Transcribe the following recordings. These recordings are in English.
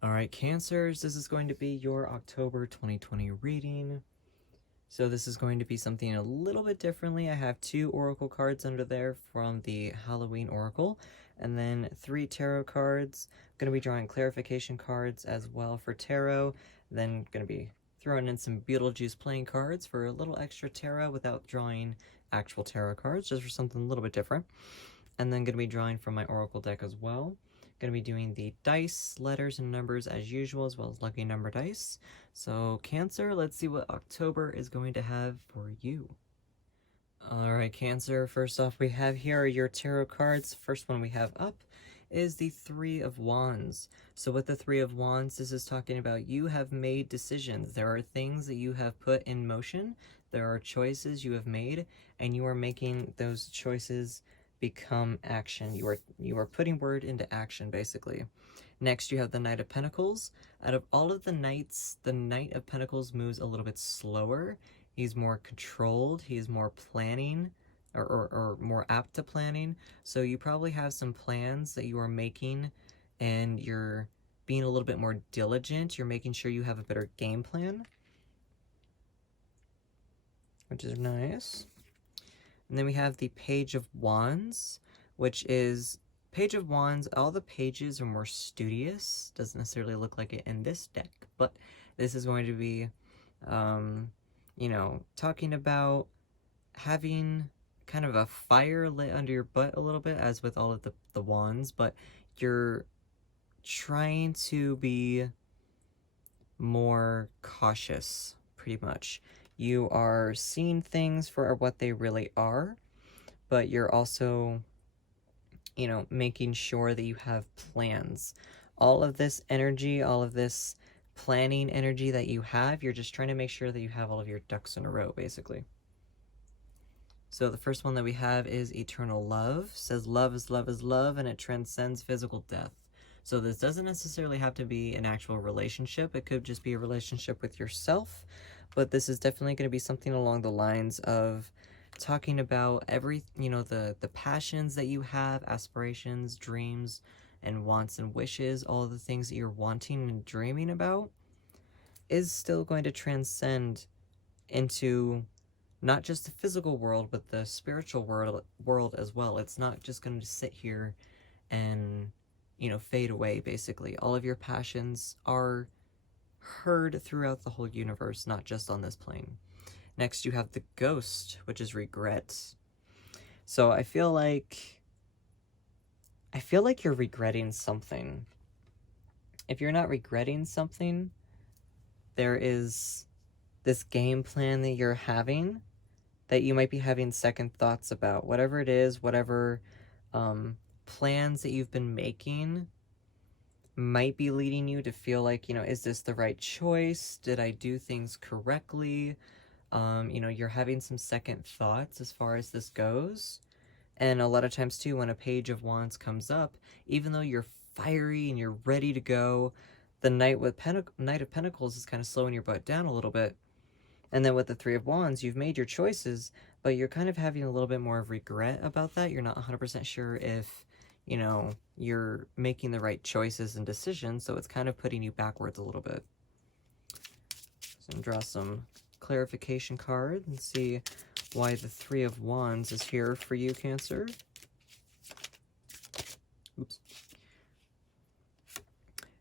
All right, Cancers, this is going to be your October 2020 reading. So this is going to be something a little bit differently. I have 2 oracle cards under there from the Halloween Oracle, and then 3 tarot cards. I'm going to be drawing clarification cards as well for tarot. Then going to be throwing in some Beetlejuice playing cards for a little extra tarot without drawing actual tarot cards, just for something a little bit different. And then going to be drawing from my oracle deck as well. Going to be doing the dice, letters, and numbers as usual, as well as lucky number dice. So Cancer, let's see what October is going to have for you. Alright, Cancer, first off we have here are your tarot cards. First one we have up is the Three of Wands. So with the Three of Wands, this is talking about you have made decisions. There are things that you have put in motion. There are choices you have made, and you are making those choices become action. You are putting word into action, basically. Next, you have the Knight of Pentacles. Out of all of the knights, the Knight of Pentacles moves a little bit slower. He's more controlled. He's more planning, or more apt to planning. So you probably have some plans that you are making, and you're being a little bit more diligent. You're making sure you have a better game plan, which is nice. And then we have the Page of Wands, which is Page of Wands. All the pages are more studious. Doesn't necessarily look like it in this deck, but this is going to be, you know, talking about having kind of a fire lit under your butt a little bit, as with all of the wands, but you're trying to be more cautious, pretty much. You are seeing things for what they really are, but you're also, you know, making sure that you have plans. All of this energy, all of this planning energy that you have, you're just trying to make sure that you have all of your ducks in a row, basically. So the first one that we have is Eternal Love. It says love is love is love, and it transcends physical death. So this doesn't necessarily have to be an actual relationship. It could just be a relationship with yourself, but this is definitely going to be something along the lines of talking about the passions that you have, aspirations, dreams, and wants and wishes, all of the things that you're wanting and dreaming about, is still going to transcend into not just the physical world, but the spiritual world as well. It's not just going to sit here and, you know, fade away, basically. All of your passions are heard throughout the whole universe, not just on this plane. Next, you have the Ghost, which is regret. So I feel like you're regretting something. If you're not regretting something, there is this game plan that you're having that you might be having second thoughts about. Whatever it is, whatever plans that you've been making might be leading you to feel like, you know, is this the right choice? Did I do things correctly? You know, you're having some second thoughts as far as this goes. And a lot of times too, when a Page of Wands comes up, even though you're fiery and you're ready to go, the Knight of Pentacles is kind of slowing your butt down a little bit. And then with the Three of Wands, you've made your choices, but you're kind of having a little bit more of regret about that. You're not 100% sure if, you know, you're making the right choices and decisions, so it's kind of putting you backwards a little bit. So I'm draw some clarification card and see why the Three of Wands is here for you, Cancer. Oops.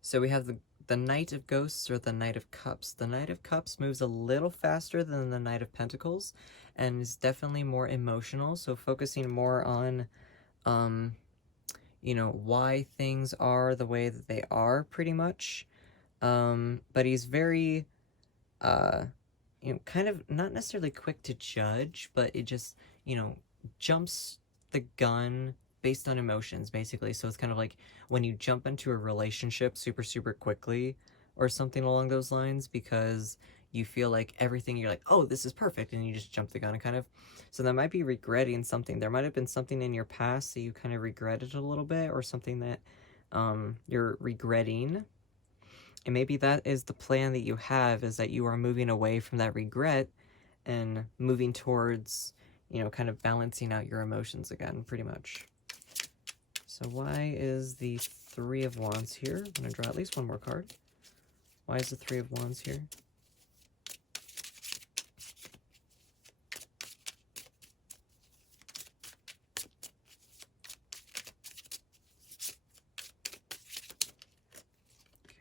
So we have the Knight of Ghosts, or the Knight of Cups. The Knight of Cups moves a little faster than the Knight of Pentacles and is definitely more emotional, so focusing more on, you know, why things are the way that they are, pretty much. But he's very, you know, kind of not necessarily quick to judge, but it just, you know, jumps the gun based on emotions, basically. So it's kind of like when you jump into a relationship super, super quickly or something along those lines, because you feel like everything, you're like, oh, this is perfect, and you just jump the gun and kind of. So that might be regretting something. There might have been something in your past that you kind of regretted a little bit, or something that you're regretting. And maybe that is the plan that you have, is that you are moving away from that regret and moving towards, you know, kind of balancing out your emotions again, pretty much. So why is the Three of Wands here. I'm going to draw at least one more card. Why is the Three of Wands here?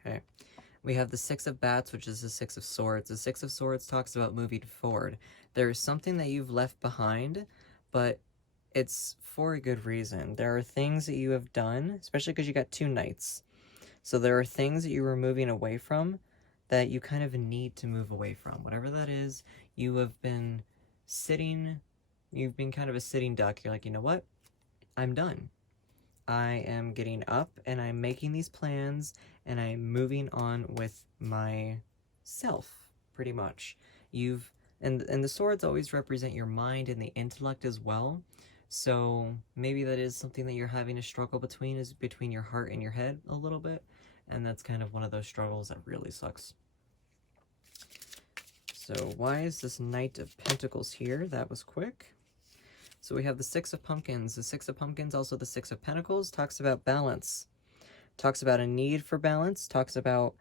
Okay. We have the Six of Bats, which is the Six of Swords. The Six of Swords talks about moving forward. There is something that you've left behind, but it's for a good reason. There are things that you have done, especially because you got two Knights. So there are things that you were moving away from that you kind of need to move away from. Whatever that is, you have been sitting, you've been kind of a sitting duck. You're like, you know what? I'm done. I am getting up and I'm making these plans and I'm moving on with myself, pretty much. And the swords always represent your mind and the intellect as well. So maybe that is something that you're having a struggle between, is between your heart and your head a little bit. And that's kind of one of those struggles that really sucks. So why is this Knight of Pentacles here? That was quick. So we have the Six of Pumpkins. The Six of Pumpkins, also the Six of Pentacles, talks about balance. Talks about a need for balance. Talks about,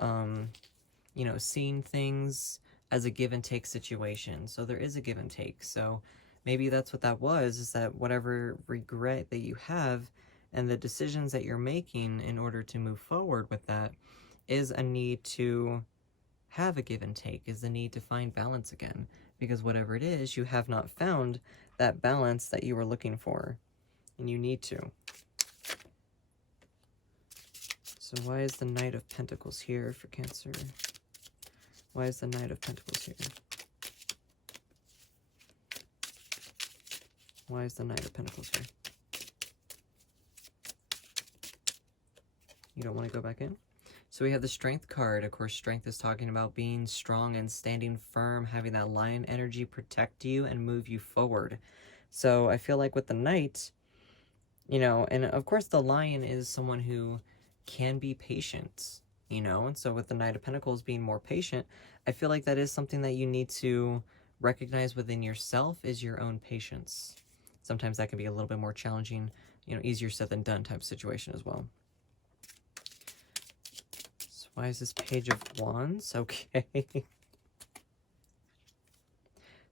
you know, seeing things as a give and take situation. So there is a give and take. So maybe that's what that was, is that whatever regret that you have and the decisions that you're making in order to move forward with that is a need to have a give and take, is the need to find balance again. Because whatever it is, you have not found that balance that you were looking for, and you need to. So why is the Knight of Pentacles here for Cancer? Why is the Knight of Pentacles here? Why is the Knight of Pentacles here? You don't want to go back in? So we have the Strength card. Of course, Strength is talking about being strong and standing firm, having that lion energy protect you and move you forward. So I feel like with the Knight, you know, and of course the lion is someone who can be patient, you know, and so with the Knight of Pentacles being more patient, I feel like that is something that you need to recognize within yourself, is your own patience. Sometimes that can be a little bit more challenging, you know, easier said than done type situation as well. Why is this Page of Wands? Okay.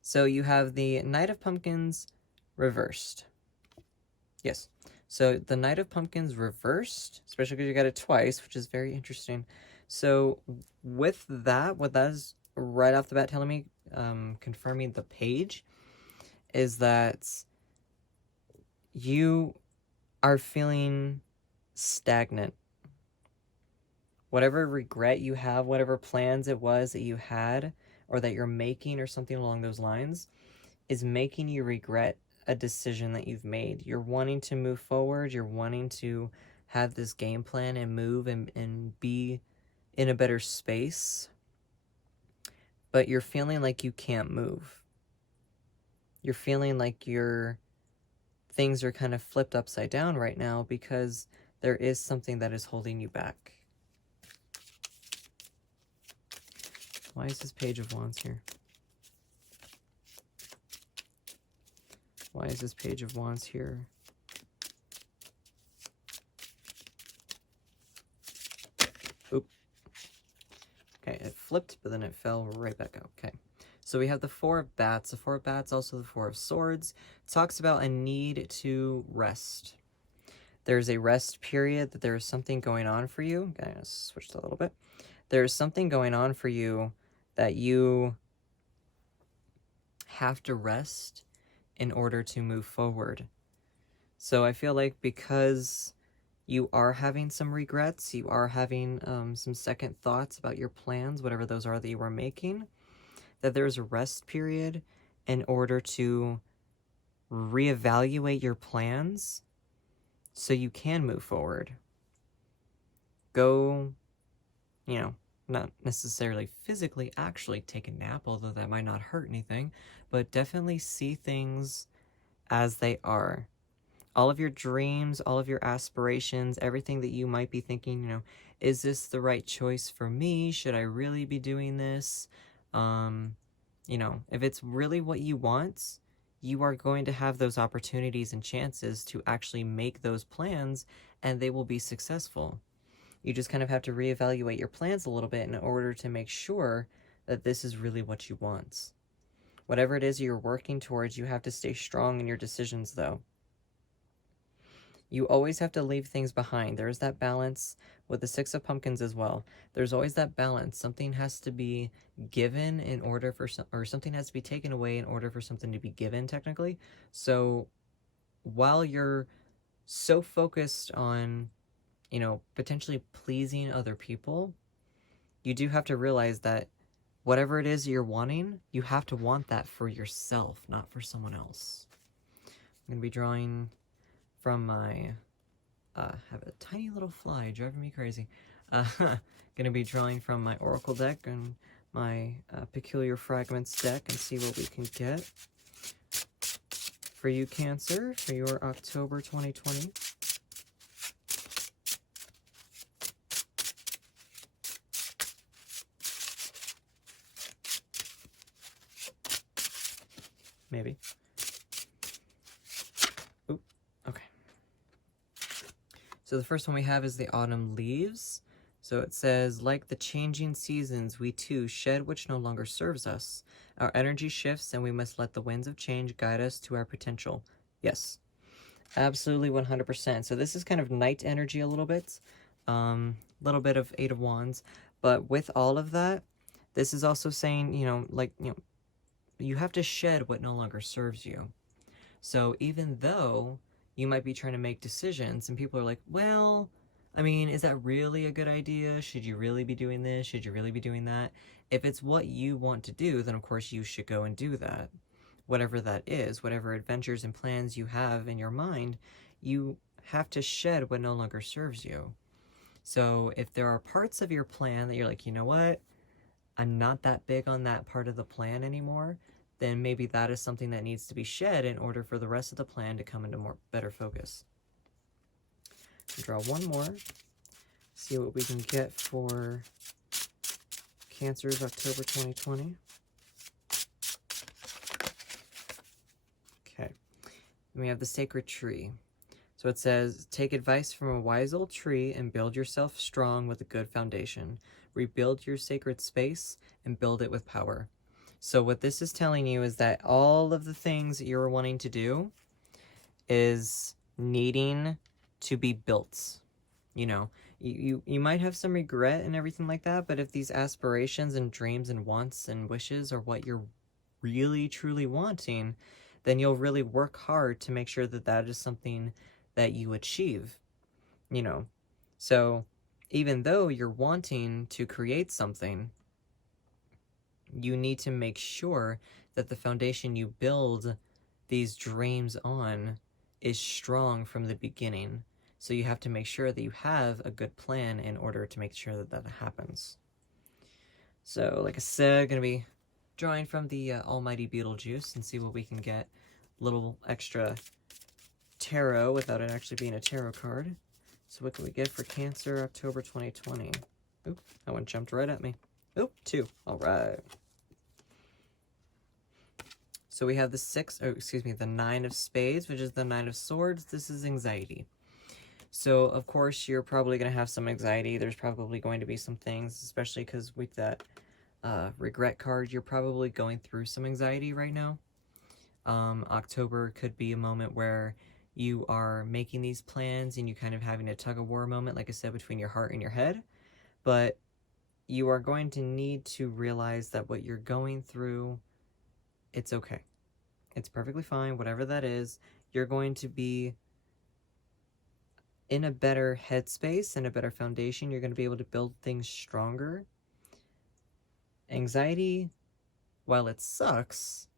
So you have the Knight of Pumpkins reversed. Yes. So the Knight of Pumpkins reversed, especially because you got it twice, which is very interesting. So with that, what that is right off the bat telling me, confirming the page, is that you are feeling stagnant. Whatever regret you have, whatever plans it was that you had or that you're making or something along those lines, is making you regret a decision that you've made. You're wanting to move forward. You're wanting to have this game plan and move and be in a better space. But you're feeling like you can't move. You're feeling like your things are kind of flipped upside down right now because there is something that is holding you back. Why is this Page of Wands here? Why is this Page of Wands here? Oop. Okay, it flipped, but then it fell right back out. Okay. So we have the Four of Bats. The Four of Bats, also the Four of Swords. It talks about a need to rest. There's a rest period, that there is something going on for you. Okay, I switched a little bit. There's something going on for you that you have to rest in order to move forward. So I feel like because you are having some regrets, you are having some second thoughts about your plans, whatever those are that you were making, that there's a rest period in order to reevaluate your plans so you can move forward. Go, you know, not necessarily physically actually take a nap, although that might not hurt anything, but definitely see things as they are. All of your dreams, all of your aspirations, everything that you might be thinking, you know, is this the right choice for me? Should I really be doing this? You know, if it's really what you want, you are going to have those opportunities and chances to actually make those plans and they will be successful. You just kind of have to reevaluate your plans a little bit in order to make sure that this is really what you want. Whatever it is you're working towards, you have to stay strong in your decisions, though. You always have to leave things behind. There's that balance with the Six of Pumpkins as well. There's always that balance. Something has to be given in order for or something has to be taken away in order for something to be given, technically. So while you're so focused on, potentially pleasing other people, you do have to realize that whatever it is you're wanting, you have to want that for yourself, not for someone else. I'm going to be drawing from my, have a tiny little fly driving me crazy. Gonna be drawing from my Oracle deck and my Peculiar Fragments deck and see what we can get for you, Cancer, for your October 2020. Maybe. Oop, okay. So the first one we have is the Autumn Leaves. So it says, like the changing seasons, we too shed which no longer serves us. Our energy shifts and we must let the winds of change guide us to our potential. Yes, absolutely 100%. So this is kind of Knight energy a little bit. Little bit of Eight of Wands. But with all of that, this is also saying, you have to shed what no longer serves you. So even though you might be trying to make decisions and people are like, well, I mean, is that really a good idea? Should you really be doing this? Should you really be doing that? If it's what you want to do, then of course you should go and do that. Whatever that is, whatever adventures and plans you have in your mind, you have to shed what no longer serves you. So if there are parts of your plan that you're like, you know what? I'm not that big on that part of the plan anymore, then maybe that is something that needs to be shed in order for the rest of the plan to come into better focus. Draw one more, see what we can get for Cancer's October 2020. Okay, and we have the Sacred Tree. So it says, take advice from a wise old tree and build yourself strong with a good foundation. Rebuild your sacred space and build it with power. So what this is telling you is that all of the things that you're wanting to do is needing to be built. You might have some regret and everything like that, but if these aspirations and dreams and wants and wishes are what you're really truly wanting, then you'll really work hard to make sure that that is something that you achieve. So even though you're wanting to create something, you need to make sure that the foundation you build these dreams on is strong from the beginning. So you have to make sure that you have a good plan in order to make sure that that happens. So like I said, I'm going to be drawing from the Almighty Beetlejuice and see what we can get. A little extra tarot without it actually being a tarot card. So what can we get for Cancer October 2020? Oop, that one jumped right at me. Oop, 2. All right. So we have the 9 of Spades, which is the 9 of Swords. This is anxiety. So, of course, you're probably going to have some anxiety. There's probably going to be some things, especially because with that regret card, you're probably going through some anxiety right now. October could be a moment where you are making these plans and you kind of having a tug-of-war moment, like I said, between your heart and your head. But you are going to need to realize that what you're going through, it's okay. It's perfectly fine, whatever that is. You're going to be in a better headspace and a better foundation. You're going to be able to build things stronger. Anxiety, while it sucks,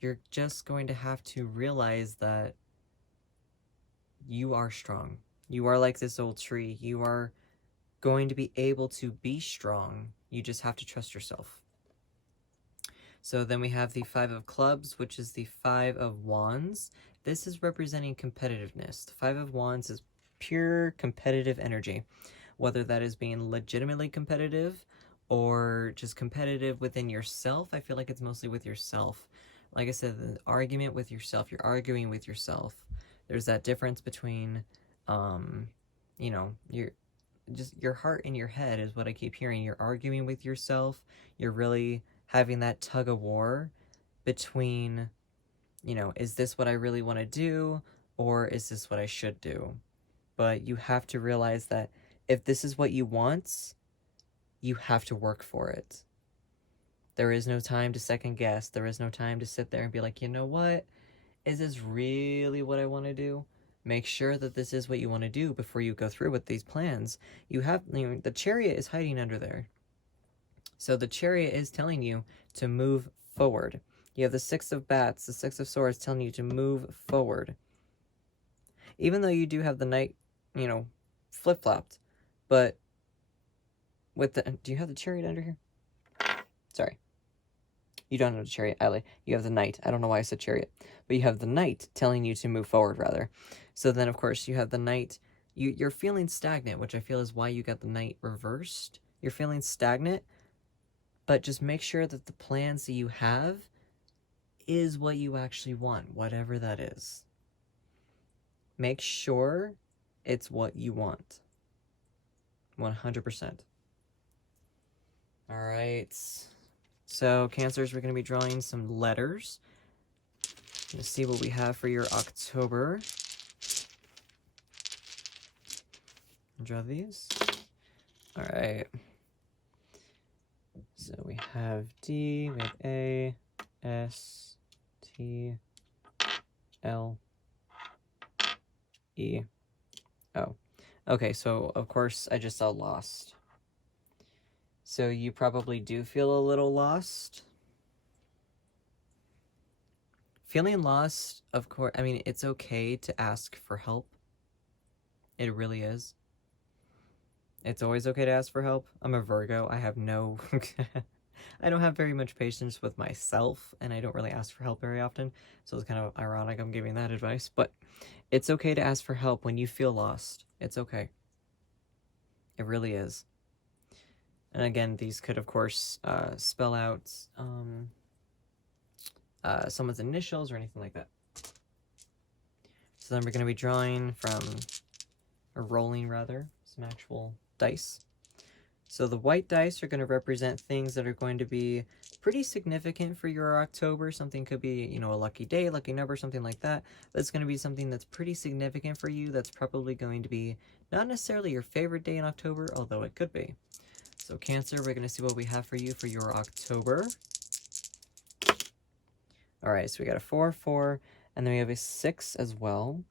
you're just going to have to realize that you are strong. You are like this old tree. You are going to be able to be strong. You just have to trust yourself. So then we have the 5 of Clubs, which is the 5 of Wands. This is representing competitiveness. The 5 of Wands is pure competitive energy, whether that is being legitimately competitive or just competitive within yourself. I feel like it's mostly with yourself. Like I said, the argument with yourself, you're arguing with yourself. There's that difference between you know, your heart in your head is what I keep hearing. You're arguing with yourself. You're really having that tug of war between, you know, is this what I really want to do, or is this what I should do? But you have to realize that if this is what you want, you have to work for it. There is no time to second guess. There is no time to sit there and be like, you know what? Is this really what I want to do? Make sure that this is what you want to do before you go through with these plans. You know, the Chariot is hiding under there. So the Chariot is telling you to move forward. You have the Six of Bats, the Six of Swords telling you to move forward. Even though you do have the Knight, you know, flip-flopped. But with the... Do you have the Chariot under here? Sorry. You don't have the Chariot, Ellie. You have the Knight. I don't know why I said Chariot. But you have the Knight telling you to move forward, rather. So then, of course, you have the Knight. You're feeling stagnant, which I feel is why you got the Knight reversed. You're feeling stagnant, but just make sure that the plans that you have is what you actually want, whatever that is. Make sure it's what you want. 100%. All right. So, Cancers, we're going to be drawing some letters. Let's see what we have for your October. Draw these. All right. So we have D, we have A, S, T, L, E, O. Okay, so of course I just saw lost. So you probably do feel a little lost. Feeling lost, of course, I mean, it's okay to ask for help. It really is. It's always okay to ask for help. I'm a Virgo. I have no... I don't have very much patience with myself, and I don't really ask for help very often. So it's kind of ironic I'm giving that advice. But it's okay to ask for help when you feel lost. It's okay. It really is. And again, these could, of course, spell out someone's initials or anything like that. So then we're going to be drawing from, or rolling rather, some actual dice. So the white dice are going to represent things that are going to be pretty significant for your October. Something could be, you know, a lucky day, lucky number, something like that. But it's going to be something that's pretty significant for you. That's probably going to be not necessarily your favorite day in October, although it could be. So Cancer, we're going to see what we have for you for your October. All right, so we got a 4, 4, and then we have a 6 as well.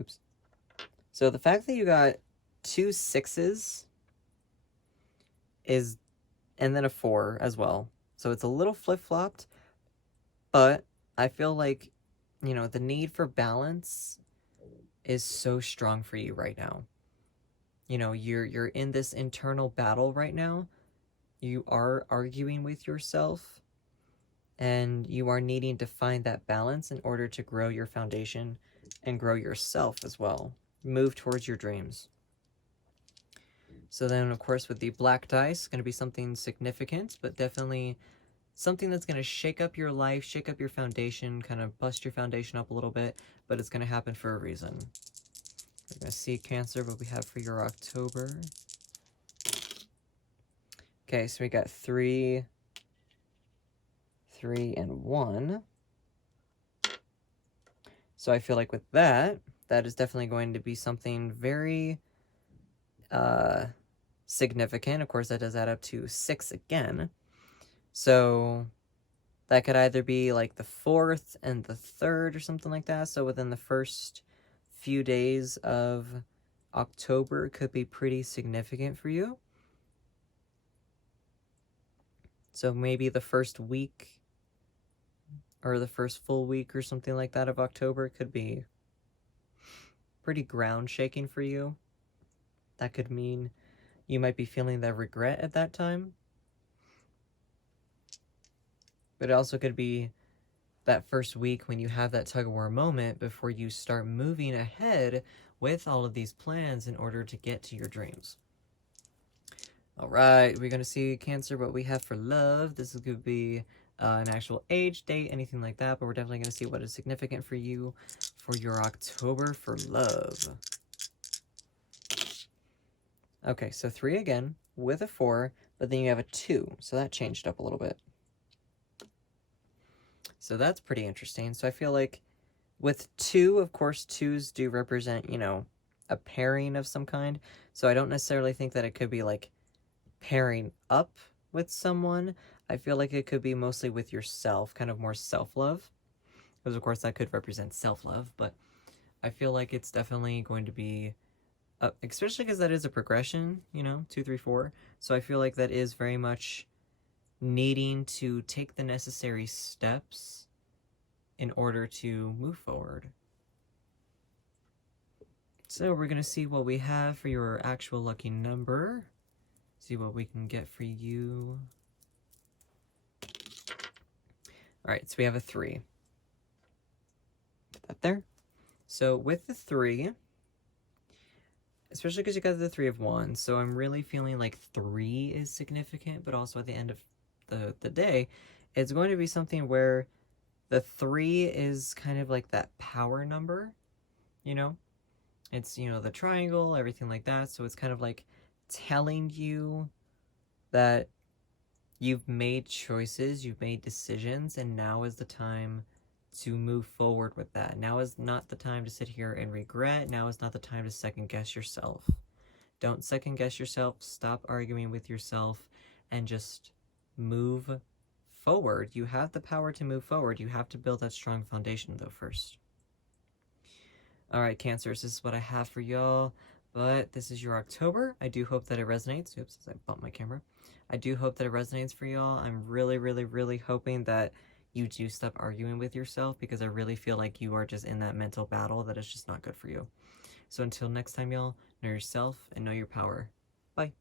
Oops. So the fact that you got 2 6s is, and then a 4 as well. So it's a little flip-flopped, but I feel like, you know, the need for balance is so strong for you right now. You know, you're in this internal battle right now. You are arguing with yourself, and you are needing to find that balance in order to grow your foundation and grow yourself as well. Move towards your dreams. So then, of course, with the black dice, it's going to be something significant, but definitely something that's going to shake up your life, shake up your foundation, kind of bust your foundation up a little bit, but it's going to happen for a reason. We're going to see, Cancer, what we have for your October. Okay, so we got 3, 3, and 1. So I feel like with that, that is definitely going to be something very significant. Of course, that does add up to 6 again. So that could either be like the 4th and the 3rd or something like that. So within the first few days of October could be pretty significant for you. So maybe the first week or the first full week or something like that of October could be pretty ground shaking for you. That could mean you might be feeling that regret at that time. But it also could be that first week when you have that tug-of-war moment before you start moving ahead with all of these plans in order to get to your dreams. All right, we're going to see, Cancer, what we have for love. This is going to be an actual age, date, anything like that, but we're definitely going to see what is significant for you for your October for love. Okay, so 3 again with a 4, but then you have a 2, so that changed up a little bit. So that's pretty interesting. So I feel like with 2, of course, 2s do represent, you know, a pairing of some kind. So I don't necessarily think that it could be like pairing up with someone. I feel like it could be mostly with yourself, kind of more self-love. Because of course that could represent self-love, but I feel like it's definitely going to be, especially because that is a progression, you know, 2, 3, 4. So I feel like that is very much needing to take the necessary steps in order to move forward. So we're going to see what we have for your actual lucky number. See what we can get for you. Alright, so we have a 3. Put that there. So with the 3, especially because you got the 3 of Wands, so I'm really feeling like 3 is significant, but also at the end of the day, it's going to be something where the 3 is kind of like that power number, you know? It's, you know, the triangle, everything like that, so it's kind of like telling you that you've made choices, you've made decisions, and now is the time to move forward with that. Now is not the time to sit here and regret. Now is not the time to second guess yourself. Don't second guess yourself. Stop arguing with yourself and just move forward. You have the power to move forward. You have to build that strong foundation though first. Alright, Cancers, this is what I have for y'all. But this is your October. I do hope that it resonates. Oops, I bumped my camera. I do hope that it resonates for y'all. I'm really, really, really hoping that you do stop arguing with yourself, because I really feel like you are just in that mental battle that is just not good for you. So until next time, y'all, know yourself and know your power. Bye.